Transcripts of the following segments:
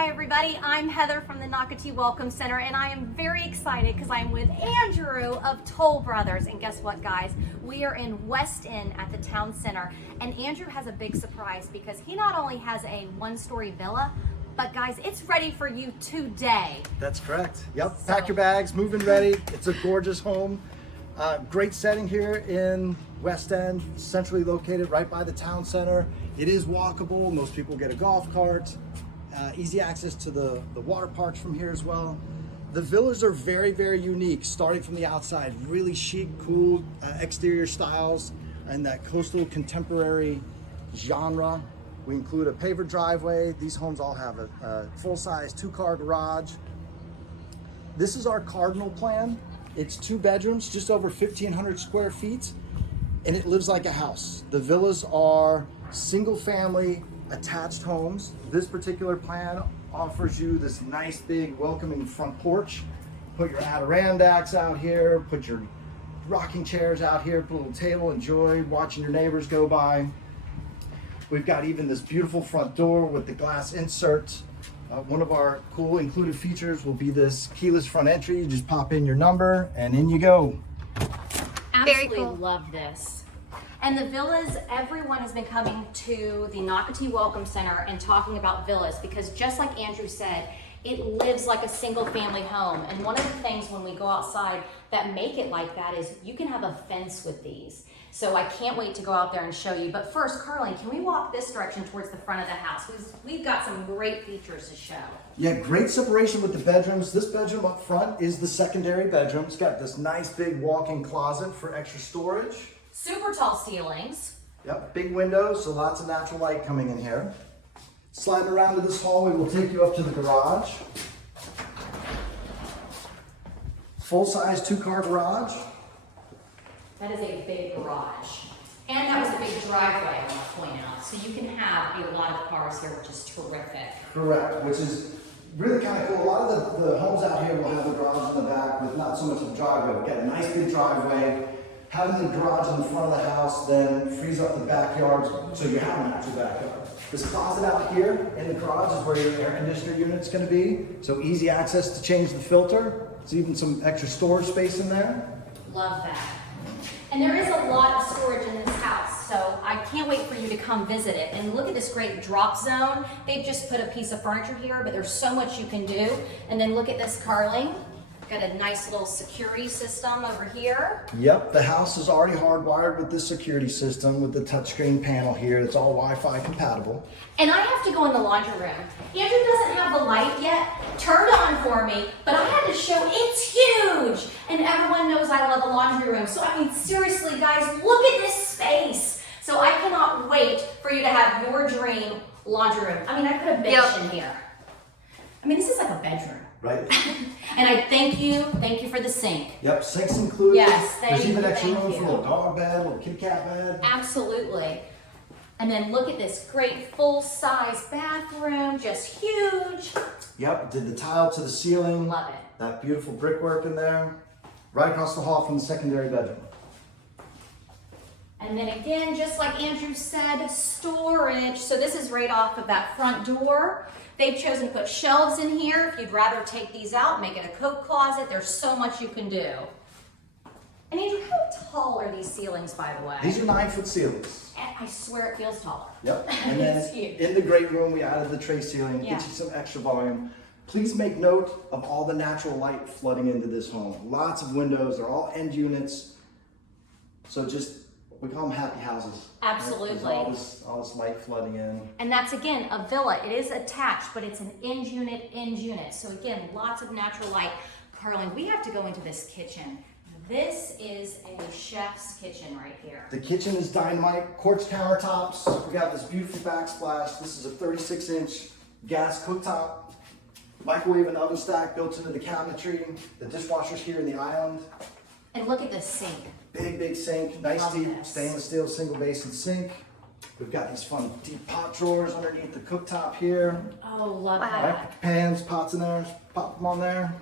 Hi everybody, I'm Heather from the Nocatee Welcome Center, and I am very excited because I'm with Andrew of Toll Brothers. And guess what, guys? We are in West End at the town center, and Andrew has a big surprise because he not only has a one-story villa, but guys, it's ready for you today. That's correct. Yep, pack your bags, move in ready. It's a gorgeous home. Great setting here in West End, centrally located right by the town center. It is walkable. Most people get a golf cart. Easy access to the water parks from here as well. The villas are very, very unique, starting from the outside. Really chic, cool exterior styles and that coastal contemporary genre. We include a paver driveway. These homes all have a full-size two-car garage. This is our Cardinal Plan. It's 2 bedrooms, just over 1,500 square feet, and it lives like a house. The villas are single-family attached homes. This particular plan offers you this nice, big, welcoming front porch. Put your Adirondacks out here, put your rocking chairs out here, put a little table, enjoy watching your neighbors go by. We've got even this beautiful front door with the glass insert. One of our cool included features will be this keyless front entry. You just pop in your number and in you go. Absolutely very cool. Love this. And the villas, everyone has been coming to the Nocatee Welcome Center and talking about villas because just like Andrew said, it lives like a single family home. And one of the things when we go outside that make it like that is you can have a fence with these. So I can't wait to go out there and show you. But first, Carlin, can we walk this direction towards the front of the house? We've got some great features to show. Yeah, great separation with the bedrooms. This bedroom up front is the secondary bedroom. It's got this nice big walk-in closet for extra storage. Super tall ceilings. Yep, big windows, so lots of natural light coming in here. Sliding around to this hallway, we'll take you up to the garage. Full-size 2-car garage. That is a big garage. And that was a big driveway, I want to point out. So you can have a lot of cars here, which is terrific. Correct, which is really kind of cool. A lot of the homes out here will have a garage in the back with not so much of a driveway. We've got a nice big driveway. Having the garage in the front of the house then frees up the backyard, so you have an actual backyard. This closet out here in the garage is where your air conditioner unit's going to be, so easy access to change the filter. There's even some extra storage space in there. Love that. And there is a lot of storage in this house, so I can't wait for you to come visit it. And look at this great drop zone. They've just put a piece of furniture here, but there's so much you can do. And then look at this, Carly. Got a nice little security system over here. Yep, the house is already hardwired with this security system with the touchscreen panel here. It's all Wi-Fi compatible. And I have to go in the laundry room. Andrew doesn't have the light yet turned on for me, but I had to show it's huge. And everyone knows I love the laundry room. So I mean, seriously, guys, look at this space. So I cannot wait for you to have your dream laundry room. I mean, I put a bench in here. I mean, this is like a bedroom. Right. And I thank you for the sink. Yep, sinks included. Yes, There's even extra room for a little dog bed, a little kitty cat bed. Absolutely. And then look at this great full-size bathroom, just huge. Yep, did the tile to the ceiling. Love it. That beautiful brickwork in there. Right across the hall from the secondary bedroom. And then again, just like Andrew said, storage. So this is right off of that front door. They've chosen to put shelves in here. If you'd rather take these out, make it a coat closet, there's so much you can do. And Andrew, how tall are these ceilings, by the way? These are 9-foot ceilings. And I swear it feels taller. Yep. And then in the great room, we added the tray ceiling, Yeah. get you some extra volume. Please make note of all the natural light flooding into this home. Lots of windows, they're all end units. So we call them happy houses. Absolutely. There's all this light flooding in. And that's, again, a villa. It is attached, but it's an end unit. So again, lots of natural light. Carlin, we have to go into this kitchen. This is a chef's kitchen right here. The kitchen is dynamite, quartz countertops. We got this beautiful backsplash. This is a 36-inch gas cooktop. Microwave and oven stack built into the cabinetry. The dishwasher's here in the island. And look at this sink. Big sink, nice Love deep this. stainless steel single basin sink. We've got these fun deep pot drawers underneath the cooktop here. Oh, love Right, that. pans, pots in there, pop them on there.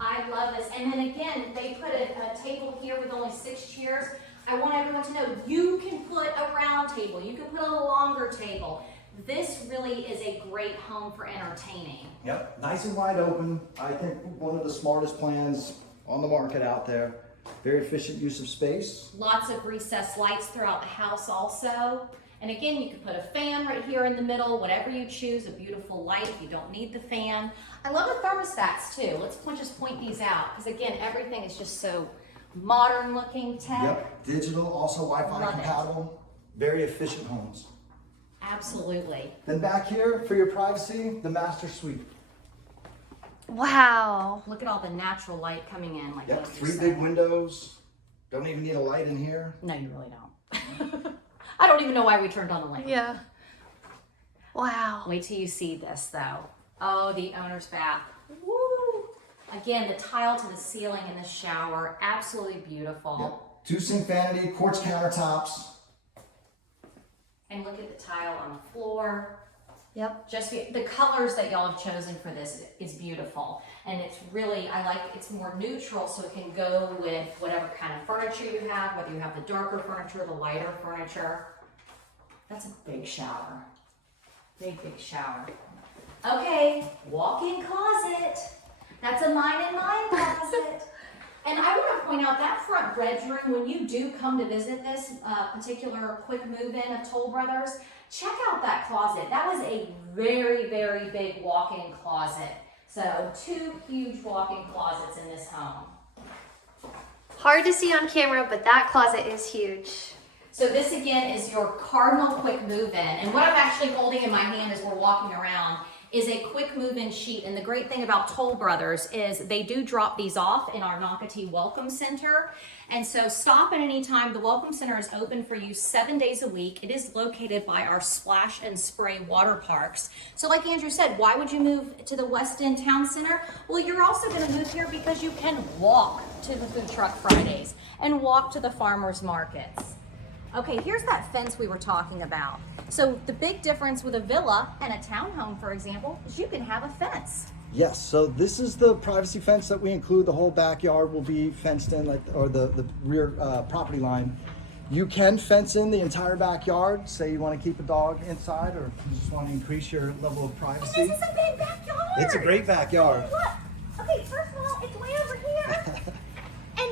I love this. And then again, they put a table here with only 6 chairs. I want everyone to know you can put a round table. You can put a longer table. this really is a great home for entertaining. Yep, nice and wide open. I think one of the smartest plans on the market out there. Very efficient use of space. Lots of recessed lights throughout the house also. And again, you can put a fan right here in the middle, whatever you choose, a beautiful light if you don't need the fan. I love the thermostats too. Let's just point these out, because again, everything is just so modern looking tech. Yep, digital, also Wi-Fi Love compatible. Very efficient homes. Absolutely. Then back here, for your privacy, the master suite. Wow. Look at all the natural light coming in. Like Yep, what you 3 said. big windows. Don't even need a light in here. No, you really don't. I don't even know why we turned on the lamp. Yeah. Wow. Wait till you see this though. Oh, the owner's bath. Woo! Again, the tile to the ceiling in the shower, absolutely beautiful. Yep. 2 sink vanity, quartz countertops. And look at the tile on the floor. Yep. Just the colors that y'all have chosen for this is beautiful. And it's really, I like, it's more neutral, so it can go with whatever kind of furniture you have, whether you have the darker furniture, the lighter furniture. That's a big shower. Big, big shower. Okay, walk-in closet. That's a mine and mine closet. And I want to point out that front bedroom, when you do come to visit this particular quick move-in of Toll Brothers, check out that closet. That was a very, very big walk-in closet. So 2 huge walk-in closets in this home. Hard to see on camera, but that closet is huge. So this again is your Cardinal quick move-in. And what I'm actually holding in my hand as we're walking around is a quick move-in sheet. And the great thing about Toll Brothers is they do drop these off in our Nocatee Welcome Center. And so stop at any time. The Welcome Center is open for you 7 days a week. It is located by our Splash and Spray water parks. So like Andrew said, why would you move to the West End Town Center? Well, you're also gonna move here because you can walk to the Food Truck Fridays and walk to the farmers markets. Okay, here's that fence we were talking about. So the big difference with a villa and a townhome, for example, is you can have a fence. Yes, so this is the privacy fence that we include. The whole backyard will be fenced in, like, or the rear property line. You can fence in the entire backyard. Say you want to keep a dog inside, or you just want to increase your level of privacy. And this is a big backyard. It's a great backyard. Look, okay, first of all, it's way over here and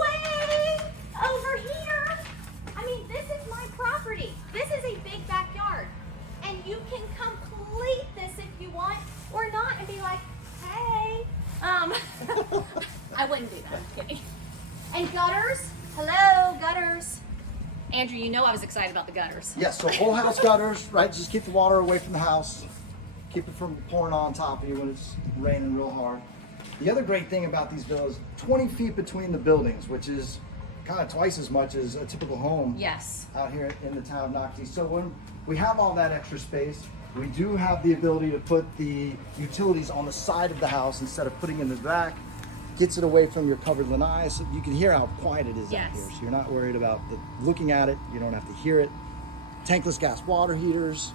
way over here. I mean, this is my property. This is a big backyard. And you can complete this if you want or not and be like, hey. I wouldn't do that, I'm kidding. And gutters, hello, gutters. Andrew, you know I was excited about the gutters. Yes, so whole house gutters, right? Just keep the water away from the house. Keep it from pouring on top of you when it's raining real hard. The other great thing about these villas, 20 feet between the buildings, which is kind of twice as much as a typical home Yes. out here in the town of Nocatee. So when we have all that extra space, we do have the ability to put the utilities on the side of the house instead of putting in the back. Gets it away from your covered lanai, so you can hear how quiet it is Yes. out here. So you're not worried about looking at it. You don't have to hear it. Tankless gas water heaters.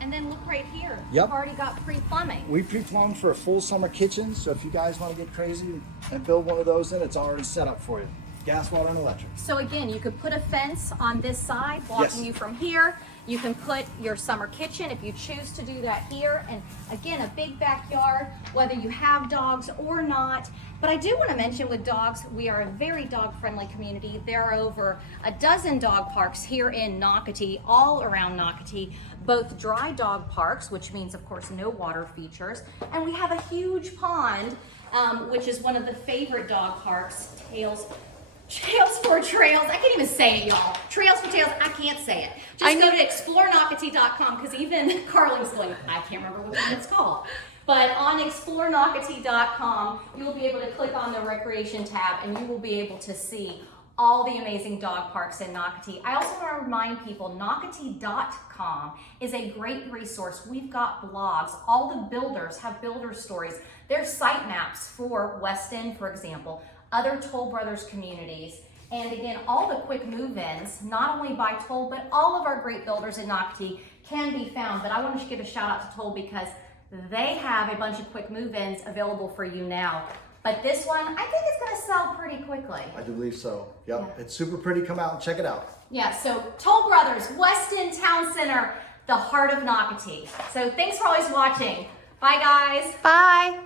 And then look right here. Yep. You've already got pre-plumbing. We pre-plumbed for a full summer kitchen, so if you guys want to get crazy and build one of those in, it's already set up for you. Gas, water, and electric. So again, you could put a fence on this side, blocking Yes. you from here. You can put your summer kitchen if you choose to do that here. And again, a big backyard, whether you have dogs or not. But I do want to mention with dogs, we are a very dog-friendly community. There are over a dozen dog parks here in Nocatee, all around Nocatee, both dry dog parks, which means of course no water features. And we have a huge pond, which is one of the favorite dog parks, Trails for Trails. I can't even say it, y'all. Trails for Trails. I can't say it. Just go to explorenocatee.com because even Carling's going, I can't remember what it's called. But on explorenocatee.com, you'll be able to click on the recreation tab and you will be able to see all the amazing dog parks in Nocatee. I also want to remind people, Nocatee.com is a great resource. We've got blogs. All the builders have builder stories. There's site maps for West End, for example, other Toll Brothers communities, and again, all the quick move-ins, not only by Toll, but all of our great builders in Nocatee can be found. But I want to give a shout out to Toll because they have a bunch of quick move-ins available for you now. But this one, I think it's going to sell pretty quickly. I do believe so. Yep, Yeah. It's super pretty. Come out and check it out. Yeah, so Toll Brothers, West End Town Center, the heart of Nocatee. So thanks for always watching. Bye guys. Bye.